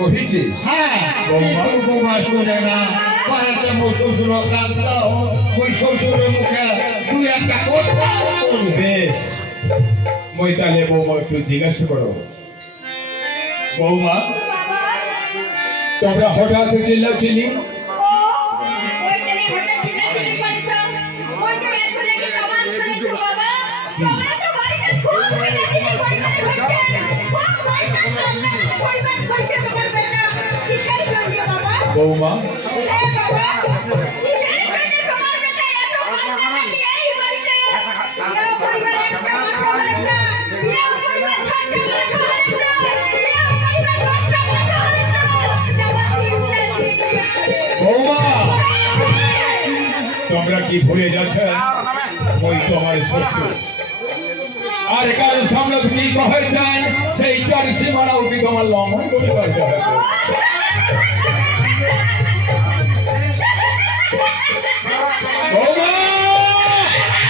কহিছিস? হ্যাঁ বৌমা শুনে না পাহাড়টা মোর শ্বশুর ক্লান্ত ওই শ্বশুরের মুখে তুই একটা কথা বলবি। বেশ, মই তাহলে বৌমা একটু জিজ্ঞাসা করো। বৌমা, তোমরা হঠাৎ চিল্লাচিল্লি? বৌমা, বৌমা, তোমরা কি ভুলে যাচ্ছ ওই তোমার শ্বশুর? আর কারো সামনে কি কহেছেন সেইটার সীমানা অতি তোমার লঙ্ঘন করে করতে হবে।